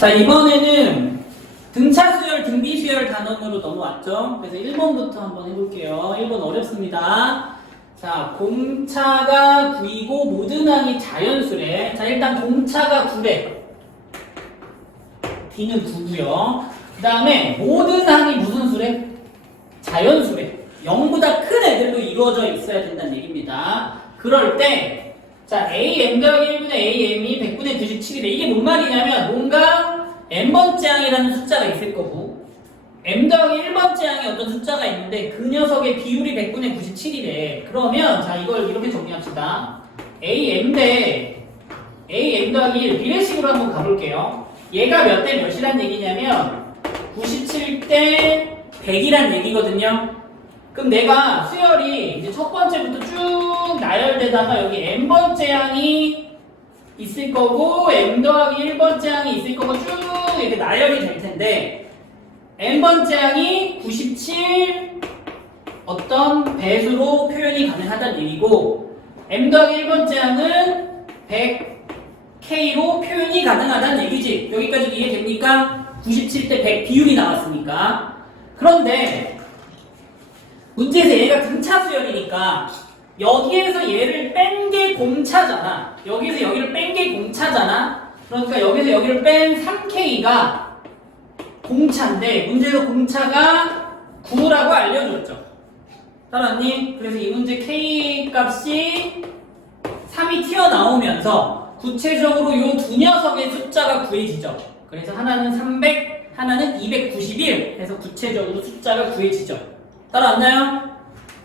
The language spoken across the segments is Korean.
자, 이번에는 등차 수열, 등비 수열 단원으로 넘어왔죠. 그래서 1번부터 한번 해볼게요. 1번 어렵습니다. 자, 공차가 9이고 모든 항이 자연수래. 자, 일단 공차가 9래. D는 9고요. 그 다음에 모든 항이 무슨 수래? 자연수래. 0보다 큰 애들로 이루어져 있어야 된다는 얘기입니다. 그럴 때, 자, AM 더하기 1분의 AM이 100분의 97이래. 이게 뭔 말이냐면, 뭔가 n번째 항이라는 숫자가 있을 거고, m 더하기 1번째 항이 어떤 숫자가 있는데, 그 녀석의 비율이 100분의 97이래. 그러면, 자, 이걸 이렇게 정리합시다. AM 대 AM 더하기 1, 이런 식으로 한번 가볼게요. 얘가 몇 대 몇이란 얘기냐면, 97대 100이란 얘기거든요. 그럼 내가 수열이 이제 첫 번째부터 쭉 나열되다가 여기 n번째 항이 있을 거고 m 더하기 1번째 항이 있을 거고 쭉 이렇게 나열이 될 텐데 n번째 항이 97 어떤 배수로 표현이 가능하다는 얘기고 m 더하기 1번째 항은 100k로 표현이 가능하다는 얘기지. 여기까지 이해됩니까? 97대 100 비율이 나왔으니까. 그런데 문제에서 얘가 등차 수열이니까 여기에서 얘를 뺀 게 공차잖아. 여기서 여기를 뺀 게 공차잖아. 그러니까 여기서 여기를 뺀 3K가 공차인데 문제에서 공차가 9라고 알려줬죠. 따라왔니? 그래서 이 문제 K 값이 3이 튀어나오면서 구체적으로 이 두 녀석의 숫자가 구해지죠. 그래서 하나는 300, 하나는 291 해서 구체적으로 숫자가 구해지죠. 따라왔나요?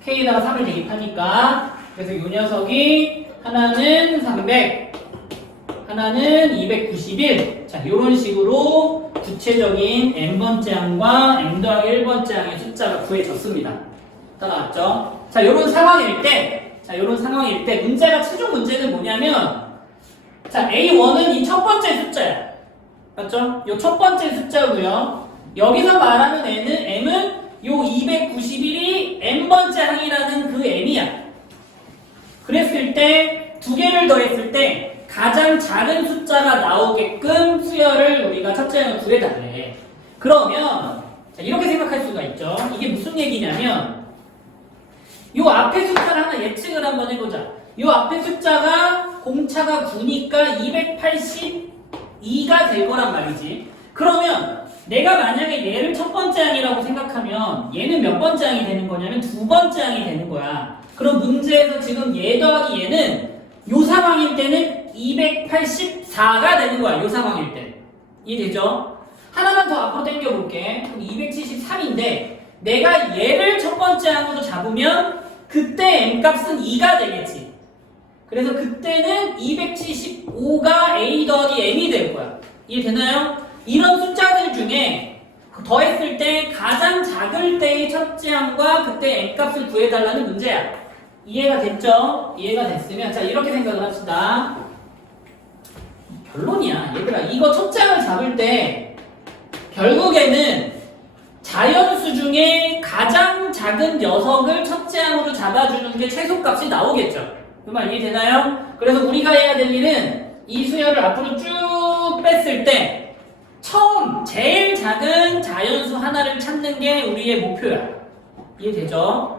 K에다가 3을 대입하니까 그래서 이 녀석이 하나는 300 하나는 291 자 이런 식으로 구체적인 n번째 항과 m 더하기 1번째 항의 숫자가 구해졌습니다. 따라왔죠? 자 요런 상황일 때 문제가 최종 문제는 뭐냐면 자 A1은 이 첫 번째 숫자야. 맞죠? 요 첫 번째 숫자고요. 여기서 말하는 m은 요 291이 n번째 항이라는 그 n이야. 그랬을 때 두 개를 더했을 때 가장 작은 숫자가 나오게끔 수열을 우리가 첫째 항을 구해달래. 그러면 자, 이렇게 생각할 수가 있죠. 이게 무슨 얘기냐면 요 앞에 숫자를 하나 예측을 한번 해보자. 요 앞에 숫자가 공차가 9니까 282가 될 거란 말이지. 그러면 내가 만약에 얘를 첫 번째 항이라고 생각하면 얘는 몇 번째 항이 되는 거냐면 두 번째 항이 되는 거야. 그럼 문제에서 지금 얘 더하기 얘는 요 상황일 때는 284가 되는 거야. 요 상황일 때. 이해되죠? 하나만 더 앞으로 당겨볼게. 그럼 273인데 내가 얘를 첫 번째 항으로 잡으면 그때 n값은 2가 되겠지. 그래서 그때는 275가 a 더하기 m이 될 거야. 이해되나요? 이런 숫자들 중에 더했을 때 가장 작을 때의 첫째 항과 그때 n값을 구해달라는 문제야. 이해가 됐죠? 이해가 됐으면 자 이렇게 생각을 합시다. 결론이야. 얘들아 이거 첫째 항을 잡을 때 결국에는 자연수 중에 가장 작은 녀석을 첫째 항으로 잡아주는 게 최소값이 나오겠죠. 그 말 이해되나요? 그래서 우리가 해야 될 일은 이 수열을 앞으로 쭉 뺐을 때 처음 제일 작은 자연수 하나를 찾는 게 우리의 목표야. 이해되죠?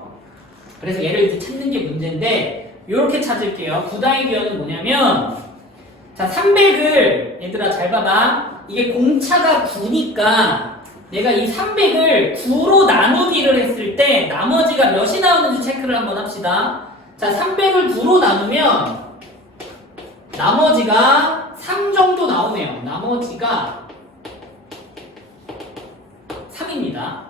그래서 얘를 이제 찾는 게 문제인데 이렇게 찾을게요. 굿 아이디어는 뭐냐면 자 300을 얘들아 잘 봐봐. 이게 공차가 9니까 내가 이 300을 9로 나누기를 했을 때 나머지가 몇이 나오는지 체크를 한번 합시다. 자 300을 9로 나누면 나머지가 3 정도 나오네요. 나머지가 3입니다.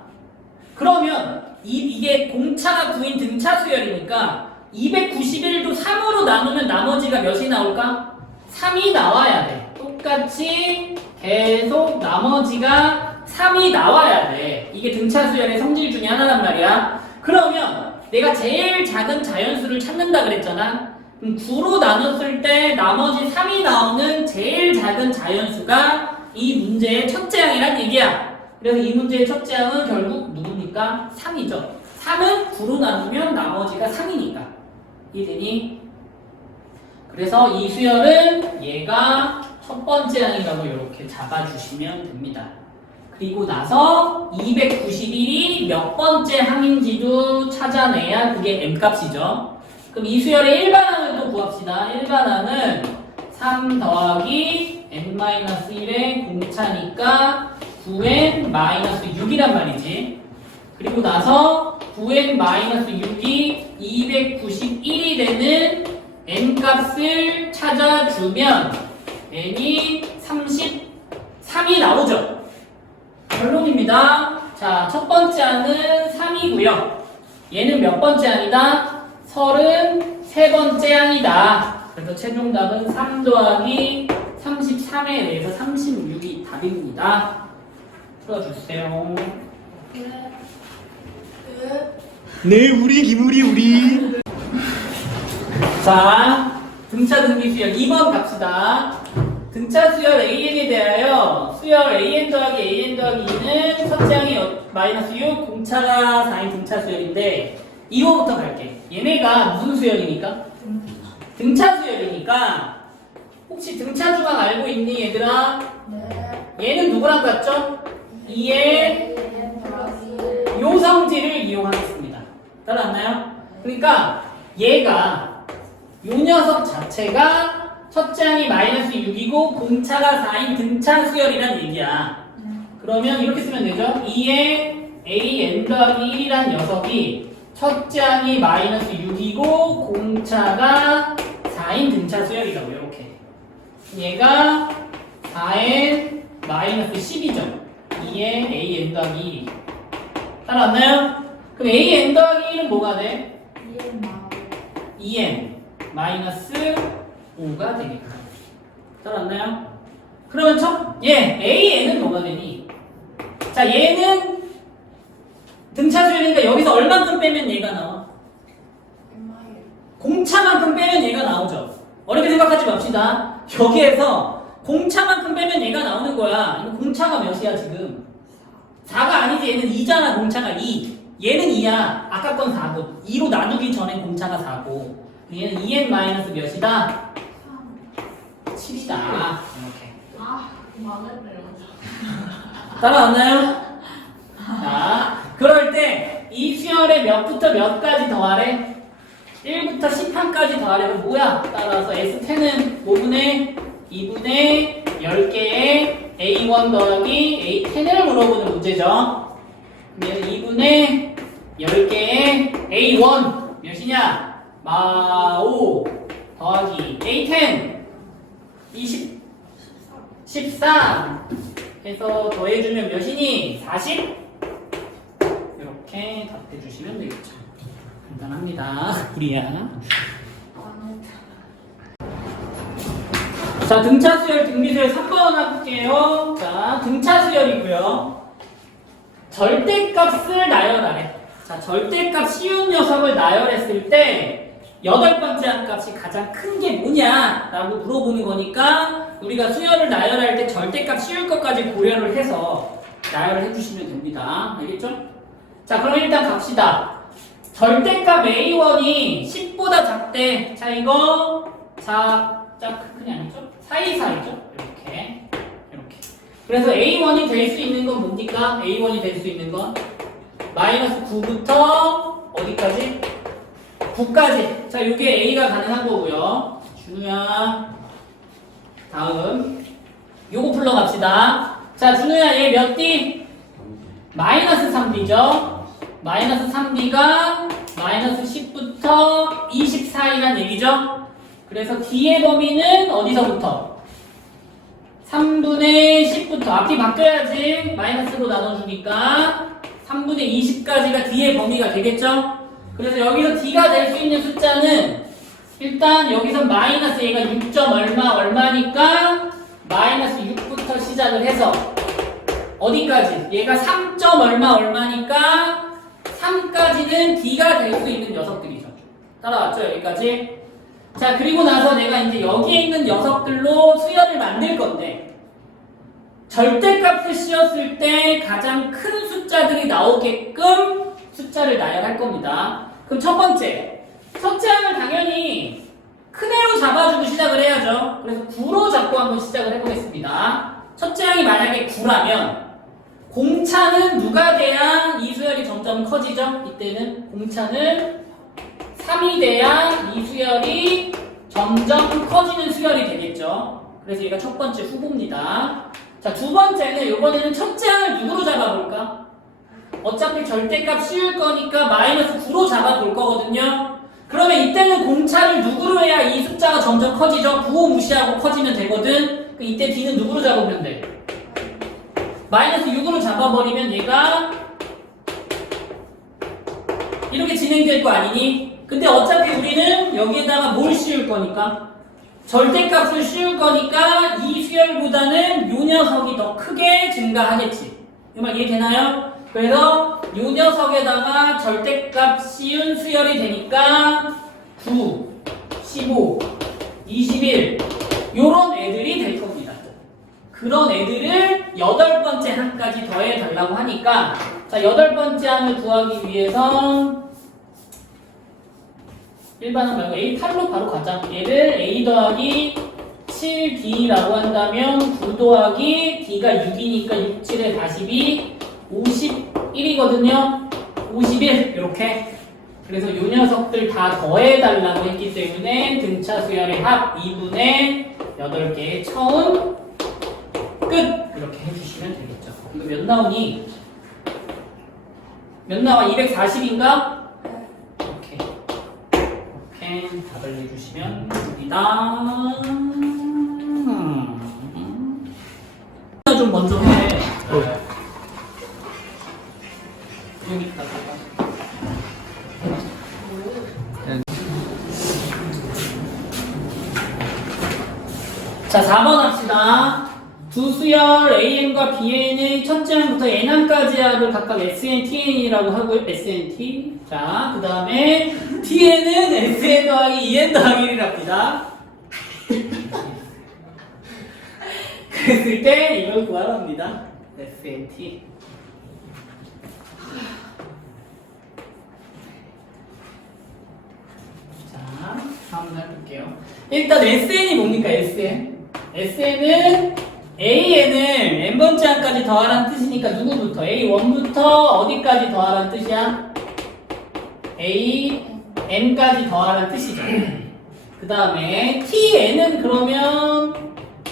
그러면 이게 공차가 9인 등차 수열이니까 291도 3으로 나누면 나머지가 몇이 나올까? 3이 나와야 돼. 똑같이 계속 나머지가 3이 나와야 돼. 이게 등차 수열의 성질 중에 하나란 말이야. 그러면 내가 제일 작은 자연수를 찾는다 그랬잖아. 그럼 9로 나눴을 때 나머지 3이 나오는 제일 작은 자연수가 이 문제의 첫째 항이란 얘기야. 그래서 이 문제의 첫째 항은 결국 누굽니까? 3이죠. 3은 9로 나누면 나머지가 3이니까. 이해되니? 그래서 이 수열은 얘가 첫 번째 항이라고 이렇게 잡아주시면 됩니다. 그리고 나서 291이 몇 번째 항인지도 찾아내야 그게 m값이죠. 그럼 이 수열의 일반항을 또 구합시다. 일반항은 3 더하기 n-1의 공차니까 9n-6이란 말이지. 그리고 나서 9n-6이 291이 되는 n값을 찾아주면 n이 33이 나오죠. 결론입니다. 자, 첫 번째 항은 3이고요. 얘는 몇 번째 항이다? 33번째 항이다. 그래서 최종 답은 3 더하기 33에 대해서 36이 답입니다. 풀어주세요. 네, 우리 기물이 우리. 자, 등차 등비 수열 2번 갑시다. 등차 수열 AN에 대하여 수열 AN 더하기 AN 더하기 2는 첫째 항이 마이너스 6, 공차가 4인 등차 수열인데 2호부터 갈게. 얘네가 무슨 수열이니까? 등차 수열이니까 혹시 등차 조각 알고 있니 얘들아? 얘는 누구랑 같죠? 2의 요성질을 이용하겠습니다. 따라왔나요? 그러니까 얘가 요 녀석 자체가 첫째 항이 마이너스 6이고 공차가 4인 등차 수열이란 얘기야. 그러면 이렇게 쓰면 되죠. 2의 an 더하기 1이란 녀석이 첫째 항이 마이너스 6이고 공차가 4인 등차 수열이라고 이렇게. 얘가 4n 마이너스 10이죠. 2의 an 더하기 1이. 따라왔나요? 그럼 an 더하기 1은 뭐가 돼? 2n 마이너스 5가 되겠다. 따라왔나요? 그러면 an은 뭐가 되니? 자, 얘는 등차 수열이니까 여기서 얼만큼 빼면 얘가 나와? 공차만큼 빼면 얘가 나오죠. 어렵게 생각하지 맙시다. 여기에서 공차만큼 빼면 얘가 나오는 거야. 이거 공차가 몇이야 지금? 4가 아니지. 얘는 2잖아. 공차가 2. 얘는 2야. 아까 건 4고 2로 나누기 전엔 공차가 4고 얘는 2n 마이너스 몇이다? 7이다. 이렇게. 따라왔나요? 자, 그럴 때 이 수열에 몇부터 몇까지 더하래? 1부터 10항까지 더하래. 그럼 뭐야? 따라서 S10은 5분의 2분의 10개의 A1 더하기 A10을 물어보는 문제죠. 얘는 2분의 10개의 A1 몇이냐? 5 더하기 A10 20 13 해서 더해주면 몇이니? 40? 이렇게 답해주시면 되겠죠. 간단합니다. 우리야. 자, 등차 수열, 등비 수열 3번 해볼게요. 자, 등차 수열이고요. 절대값을 나열하래. 자, 절대값 쉬운 녀석을 나열했을 때 8번째 한 값이 가장 큰 게 뭐냐? 라고 물어보는 거니까 우리가 수열을 나열할 때 절대값 쉬울 것까지 고려를 해서 나열을 해주시면 됩니다. 알겠죠? 자, 그럼 일단 갑시다. 절대값 A1이 10보다 작대. 자, 이거 큰이 아니죠? 사이사이죠? 이렇게. 그래서 A1이 될 수 있는 건 뭡니까? A1이 될 수 있는 건 마이너스 9부터 어디까지? 9까지. 자, 이게 A가 가능한 거고요. 준우야. 다음. 요거 풀러갑시다. 자, 준우야, 얘 몇 D? 마이너스 3D죠? 마이너스 3D가 마이너스 10부터 24이란 얘기죠? 그래서 D의 범위는 어디서부터? 3분의 10부터. 앞이 바뀌어야지. 마이너스로 나눠주니까 3분의 20까지가 D의 범위가 되겠죠? 그래서 여기서 D가 될 수 있는 숫자는 일단 여기서 마이너스 얘가 6. 얼마니까 마이너스 6부터 시작을 해서 어디까지? 얘가 3. 얼마니까 3까지는 D가 될 수 있는 녀석들이죠. 따라왔죠? 여기까지? 자, 그리고 나서 내가 이제 여기에 있는 녀석들로 수열을 만들 건데 절대값을 씌웠을 때 가장 큰 숫자들이 나오게끔 숫자를 나열할 겁니다. 그럼 첫 번째, 첫째 항은 당연히 큰 애로 잡아주고 시작을 해야죠. 그래서 9로 잡고 한번 시작을 해보겠습니다. 첫째 항이 만약에 9라면 공차는 누가 돼야 이 수열이 점점 커지죠? 이때는 공차는 3이 돼야 이 수열이 점점 커지는 수열이 되겠죠. 그래서 얘가 첫 번째 후보입니다. 자, 두 번째는 이번에는 첫째 항을 누구로 잡아볼까? 어차피 절대값 씌울 거니까 마이너스 9로 잡아볼 거거든요. 그러면 이때는 공차를 누구로 해야 이 숫자가 점점 커지죠? 9호 무시하고 커지면 되거든. 이때 B는 누구로 잡으면 돼? 마이너스 6으로 잡아버리면 얘가 이렇게 진행될 거 아니니? 근데 어차피 우리는 여기에다가 뭘 씌울 거니까? 절대값을 씌울 거니까 이 수열보다는 요 녀석이 더 크게 증가하겠지. 이 말 이해되나요? 그래서 요 녀석에다가 절대값 씌운 수열이 되니까 9, 15, 21 요런 애들이 될 겁니다. 그런 애들을 8번째 항까지 더해달라고 하니까 자, 8번째 항을 구하기 위해서 일반항 말고 A 탈로 바로 가자. 얘를 A 더하기 7D라고 한다면 9 더하기 D가 6이니까 6, 7에 42 51이거든요. 51 이렇게. 그래서 요 녀석들 다 더해달라고 했기 때문에 등차 수열의 합 2분의 8개의 처음 끝! 이렇게 해주시면 되겠죠. 이거 몇 나오니? 몇 나와? 240인가? 이렇게 답을 내주시면 됩니다. 좀 먼저 해. 자, 4번 합시다. 두 수열 AN과 BN의 첫째 항부터 N항까지 합을 각각 SN, TN이라고 하고요. SNT. 자, 그 다음에 TN은 SN 더하기 EN 더하기 1이랍니다. 그랬을 때 이걸 구하라 합니다. SNT. 자, 다음 해볼게요. 일단 SN이 뭡니까? SN은 AN을 n번째 항까지 더하라는 뜻이니까 누구부터? A1부터 어디까지 더하라는 뜻이야? AN까지 더하라는 뜻이죠. 그 다음에 TN은 그러면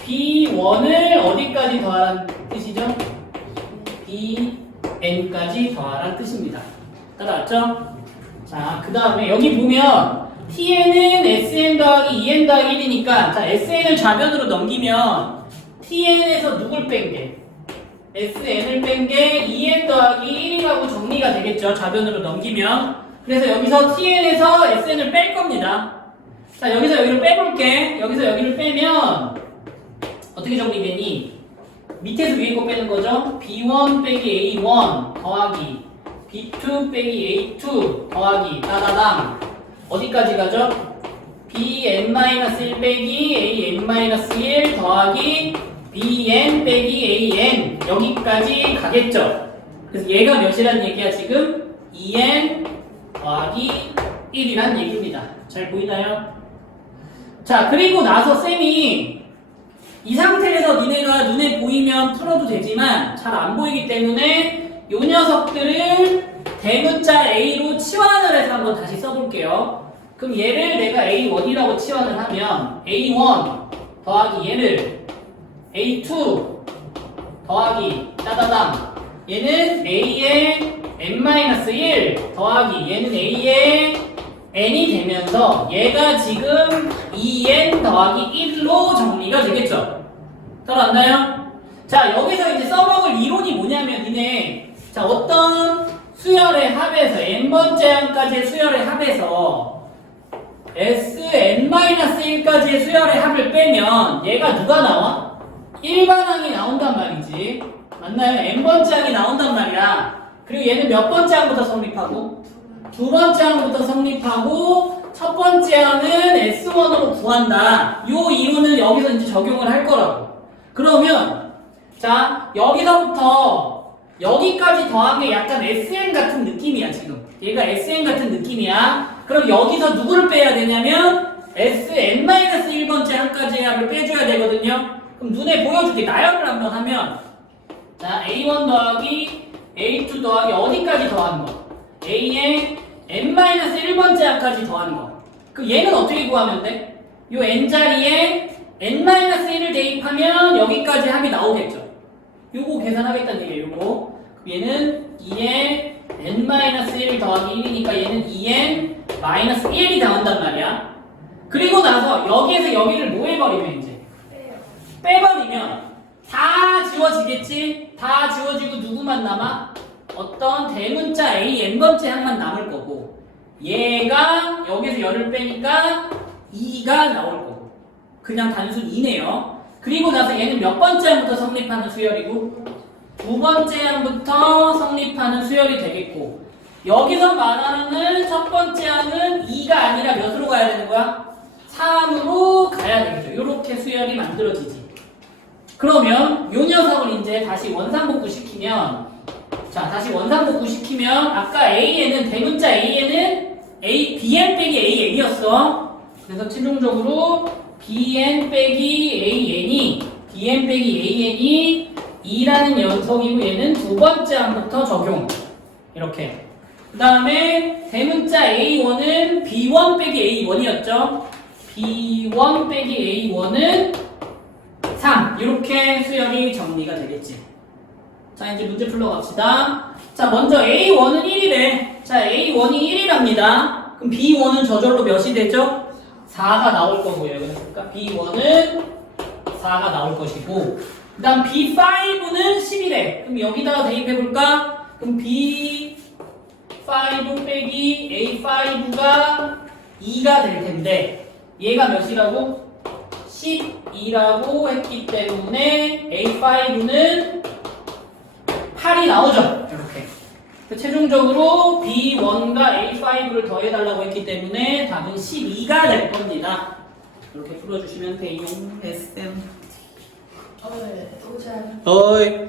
B1을 어디까지 더하라는 뜻이죠? BN까지 더하라는 뜻입니다. 따라왔죠? 자, 그 다음에 여기 보면 TN은 SN 더하기 EN 더하기 1이니까 자, SN을 좌변으로 넘기면 TN에서 누굴 뺀 게? SN을 뺀 게 EN 더하기 1이라고 정리가 되겠죠. 좌변으로 넘기면. 그래서 여기서 TN에서 SN을 뺄 겁니다. 자, 여기서 여기를 빼볼게. 여기서 여기를 빼면 어떻게 정리되니? 밑에서 위에 거 빼는 거죠. B1 빼기 A1 더하기 B2 빼기 A2 더하기 따다당 어디까지 가죠? Bn-1 빼기 An-1 더하기 Bn 빼기 An 여기까지 가겠죠. 그래서 얘가 몇이라는 얘기야 지금? 2n 더하기 1이란 얘기입니다. 잘 보이나요? 자, 그리고 나서 쌤이 이 상태에서 니네가 눈에 보이면 풀어도 되지만 잘 안 보이기 때문에 요 녀석들을 대문자 A로 치환을 해서 한번 다시 써볼게요. 그럼 얘를 내가 A1이라고 치환을 하면 A1 더하기 얘를 A2 더하기 따다당 얘는 A의 n-1 더하기 얘는 A의 n이 되면서 얘가 지금 2n 더하기 1로 정리가 되겠죠. 따라왔나요? 자, 여기서 이제 써먹을 이론이 뭐냐면 니네 자, 어떤 수열의 합에서 n번째 항까지의 수열의 합에서 Sn-1까지의 수열의 합을 빼면 얘가 누가 나와? 일반항이 나온단 말이지. 맞나요? n번째 항이 나온단 말이야. 그리고 얘는 몇 번째 항부터 성립하고? 두 번째 항부터 성립하고 첫 번째 항은 S1으로 구한다. 요 이론을 여기서 이제 적용을 할 거라고. 그러면 자, 여기서부터 여기까지 더한 게 약간 SN 같은 느낌이야, 지금. 얘가 SN 같은 느낌이야. 그럼 여기서 누구를 빼야 되냐면 Sn-1번째 한 가지 합을 빼줘야 되거든요. 그럼 눈에 보여줄게. 나열을 한번 하면 자 A1 더하기 A2 더하기 어디까지 더하는 거? A에 n-1번째 합까지 더하는 거. 그 얘는 어떻게 구하면 돼? 요 n자리에 n-1을 대입하면 여기까지 합이 나오겠죠. 요거 계산하겠다는 얘기예요. 요거. 얘는 2에 n-1 더하기 1이니까 얘는 2n-1이 나온단 말이야. 그리고 나서 여기에서 여기를 뭐 해버리면 이제 빼버리면 다 지워지겠지? 다 지워지고 누구만 남아? 어떤 대문자 a n번째 항만 남을 거고 얘가 여기서 열을 빼니까 2가 나올 거고 그냥 단순 2네요. 그리고 나서 얘는 몇 번째 항부터 성립하는 수열이고 두 번째 항부터 성립하는 수열이 되겠고 여기서 말하는 첫 번째 항은 2가 아니라 몇으로 가야 되는 거야? 3으로 가야 되겠죠. 이렇게 수열이 만들어지지. 그러면 요 녀석을 이제 다시 원상복구 시키면 자 다시 원상복구 시키면 아까 A에는 대문자 A에는 BN 빼기 AN이었어. 그래서 최종적으로 BN 빼기 AN이 2라는 녀석이고 얘는 두 번째 항부터 적용. 이렇게. 그 다음에 대문자 A1은 B1 빼기 A1이었죠. B1 빼기 A1은 3. 이렇게 수열이 정리가 되겠지. 자, 이제 문제 풀러 갑시다. 자, 먼저 A1은 1이래. 자, A1이 1이랍니다. 그럼 B1은 저절로 몇이 되죠? 4가 나올 거고요. 그러니까 B1은 4가 나올 것이고, 그 다음 B5는 10이래. 그럼 여기다가 대입해볼까? 그럼 B5 빼기 A5가 2가 될 텐데, 얘가 몇이라고? 12라고 했기 때문에 A5는 8이 나오죠. 이렇게. 최종적으로 B1과 A5를 더해달라고 했기 때문에 답은 12가 될 겁니다. 이렇게 풀어주시면 돼요. SM. 네, 오자. 어이